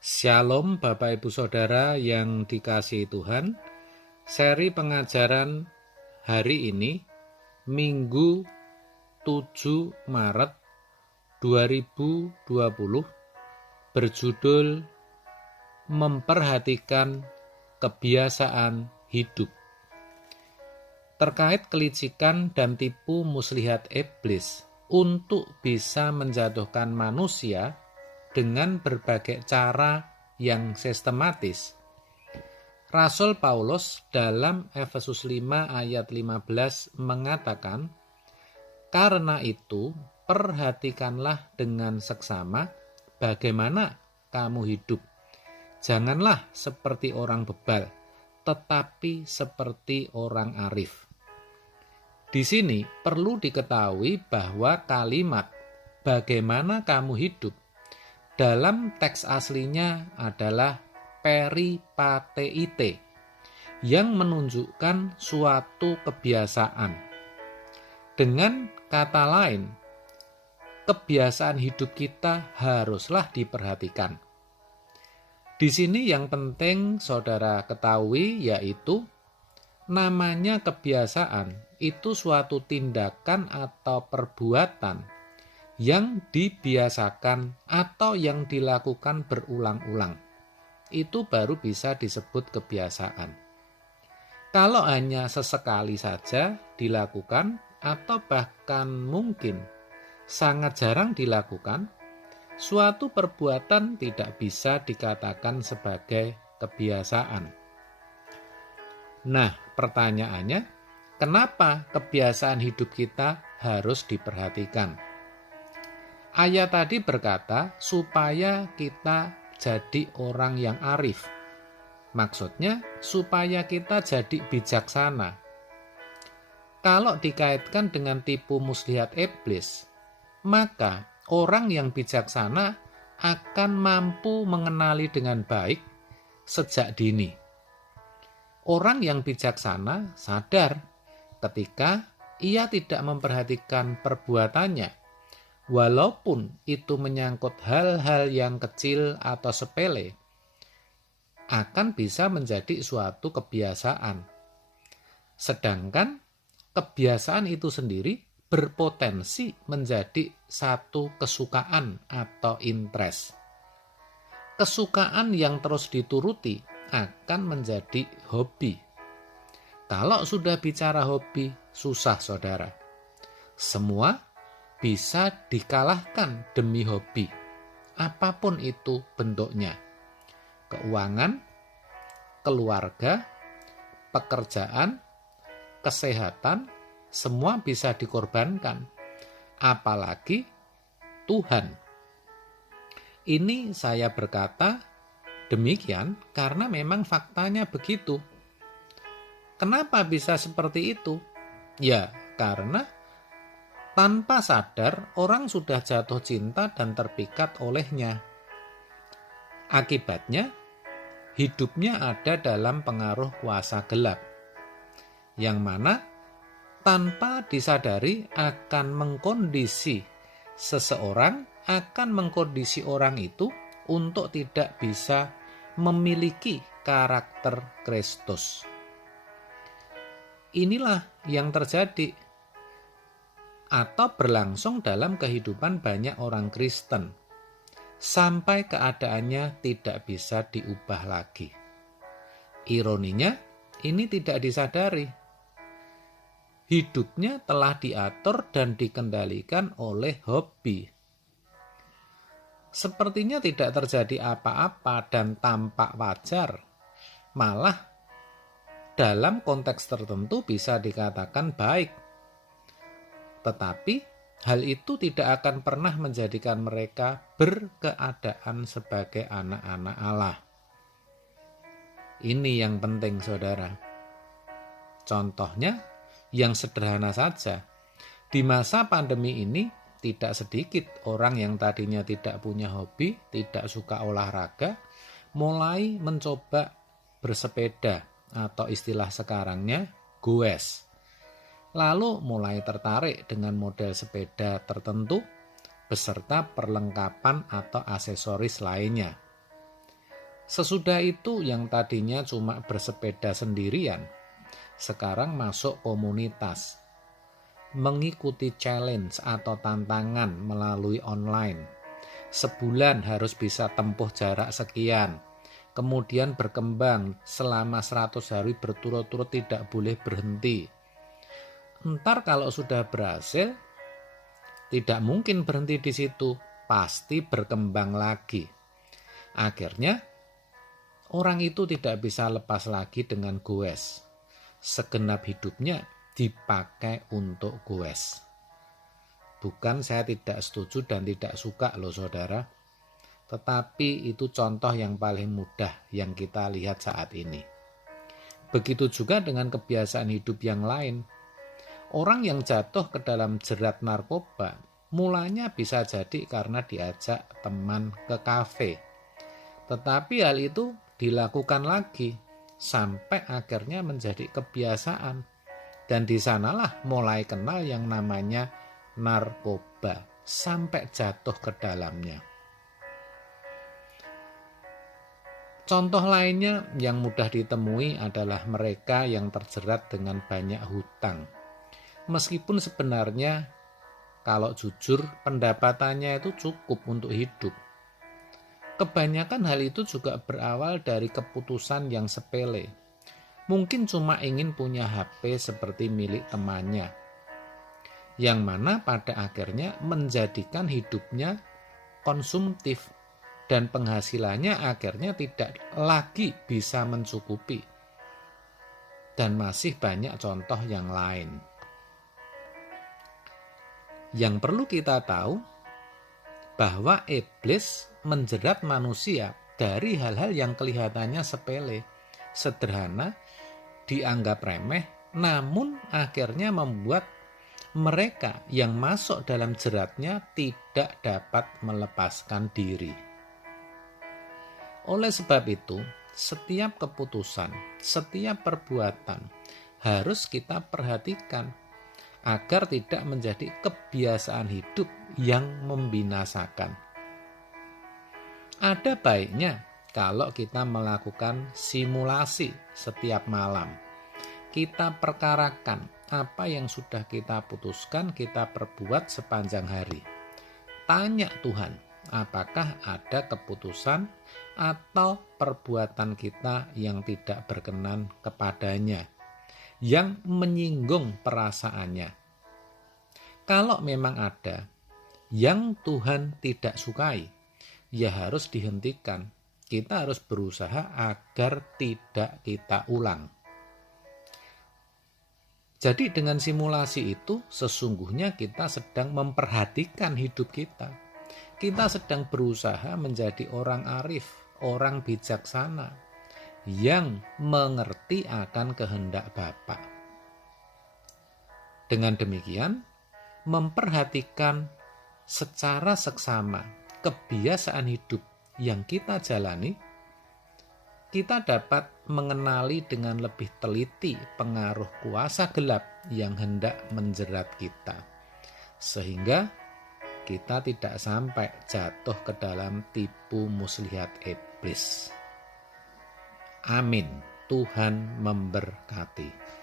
Shalom Bapak Ibu Saudara yang dikasihi Tuhan. Seri pengajaran hari ini Minggu 7 Maret 2020 berjudul Memperhatikan Kebiasaan Hidup. Terkait kelicikan dan tipu muslihat iblis untuk bisa menjatuhkan manusia dengan berbagai cara yang sistematis. Rasul Paulus dalam Efesus 5 ayat 15 mengatakan, "Karena itu, perhatikanlah dengan seksama bagaimana kamu hidup. Janganlah seperti orang bebal, tetapi seperti orang arif." Di sini perlu diketahui bahwa kalimat "bagaimana kamu hidup" dalam teks aslinya adalah peripateite yang menunjukkan suatu kebiasaan. Dengan kata lain, kebiasaan hidup kita haruslah diperhatikan. Di sini yang penting saudara ketahui yaitu namanya kebiasaan itu suatu tindakan atau perbuatan yang dibiasakan atau yang dilakukan berulang-ulang. Itu baru bisa disebut kebiasaan. Kalau hanya sesekali saja dilakukan atau bahkan mungkin sangat jarang dilakukan, suatu perbuatan tidak bisa dikatakan sebagai kebiasaan. Nah, pertanyaannya, kenapa kebiasaan hidup kita harus diperhatikan? Ayat tadi berkata supaya kita jadi orang yang arif. Maksudnya supaya kita jadi bijaksana. Kalau dikaitkan dengan tipu muslihat iblis, maka orang yang bijaksana akan mampu mengenali dengan baik sejak dini. Orang yang bijaksana sadar ketika ia tidak memperhatikan perbuatannya, walaupun itu menyangkut hal-hal yang kecil atau sepele, akan bisa menjadi suatu kebiasaan. Sedangkan kebiasaan itu sendiri berpotensi menjadi satu kesukaan atau interest. Kesukaan yang terus dituruti akan menjadi hobi. Kalau sudah bicara hobi, susah saudara. Semua bisa dikalahkan demi hobi, apapun itu bentuknya. Keuangan, keluarga, pekerjaan, kesehatan, semua bisa dikorbankan. Apalagi Tuhan. Ini saya berkata demikian karena memang faktanya begitu. Kenapa bisa seperti itu? Ya, karena tanpa sadar, orang sudah jatuh cinta dan terpikat olehnya. Akibatnya, hidupnya ada dalam pengaruh kuasa gelap, yang mana tanpa disadari akan mengkondisi seseorang, akan mengkondisi orang itu untuk tidak bisa memiliki karakter Kristus. Inilah yang terjadi atau berlangsung dalam kehidupan banyak orang Kristen, sampai keadaannya tidak bisa diubah lagi. Ironinya, ini tidak disadari. Hidupnya telah diatur dan dikendalikan oleh hobi. Sepertinya tidak terjadi apa-apa dan tampak wajar. Malah, dalam konteks tertentu bisa dikatakan baik. Tetapi hal itu tidak akan pernah menjadikan mereka berkeadaan sebagai anak-anak Allah. Ini yang penting saudara. Contohnya yang sederhana saja. Di masa pandemi ini tidak sedikit orang yang tadinya tidak punya hobi, tidak suka olahraga, mulai mencoba bersepeda atau istilah sekarangnya goes. Lalu mulai tertarik dengan model sepeda tertentu beserta perlengkapan atau aksesoris lainnya. Sesudah itu yang tadinya cuma bersepeda sendirian, sekarang masuk komunitas, mengikuti challenge atau tantangan melalui online. Sebulan harus bisa tempuh jarak sekian, kemudian berkembang selama 100 hari berturut-turut tidak boleh berhenti. Ntar kalau sudah berhasil, tidak mungkin berhenti di situ, pasti berkembang lagi. Akhirnya, orang itu tidak bisa lepas lagi dengan goes. Segenap hidupnya dipakai untuk goes. Bukan saya tidak setuju dan tidak suka loh saudara. Tetapi itu contoh yang paling mudah yang kita lihat saat ini. Begitu juga dengan kebiasaan hidup yang lain. Orang yang jatuh ke dalam jerat narkoba, mulanya bisa jadi karena diajak teman ke kafe. Tetapi hal itu dilakukan lagi sampai akhirnya menjadi kebiasaan. Dan di sanalah mulai kenal yang namanya narkoba sampai jatuh ke dalamnya. Contoh lainnya yang mudah ditemui adalah mereka yang terjerat dengan banyak hutang. Meskipun sebenarnya kalau jujur pendapatannya itu cukup untuk hidup. Kebanyakan hal itu juga berawal dari keputusan yang sepele. Mungkin cuma ingin punya HP seperti milik temannya, yang mana pada akhirnya menjadikan hidupnya konsumtif dan penghasilannya akhirnya tidak lagi bisa mencukupi. Dan masih banyak contoh yang lain. Yang perlu kita tahu bahwa iblis menjerat manusia dari hal-hal yang kelihatannya sepele, sederhana, dianggap remeh, namun akhirnya membuat mereka yang masuk dalam jeratnya tidak dapat melepaskan diri. Oleh sebab itu, setiap keputusan, setiap perbuatan harus kita perhatikan agar tidak menjadi kebiasaan hidup yang membinasakan. Ada baiknya kalau kita melakukan simulasi setiap malam. Kita perkarakan apa yang sudah kita putuskan kita perbuat sepanjang hari. Tanya Tuhan, apakah ada keputusan atau perbuatan kita yang tidak berkenan kepadanya, yang menyinggung perasaannya. Kalau memang ada yang Tuhan tidak sukai, ya harus dihentikan. Kita harus berusaha agar tidak kita ulang. Jadi dengan simulasi itu sesungguhnya kita sedang memperhatikan hidup kita. Kita sedang berusaha menjadi orang arif, orang bijaksana yang mengerti akan kehendak Bapa. Dengan demikian, memperhatikan secara seksama kebiasaan hidup yang kita jalani, kita dapat mengenali dengan lebih teliti pengaruh kuasa gelap yang hendak menjerat kita, sehingga kita tidak sampai jatuh ke dalam tipu muslihat iblis. Amin. Tuhan memberkati.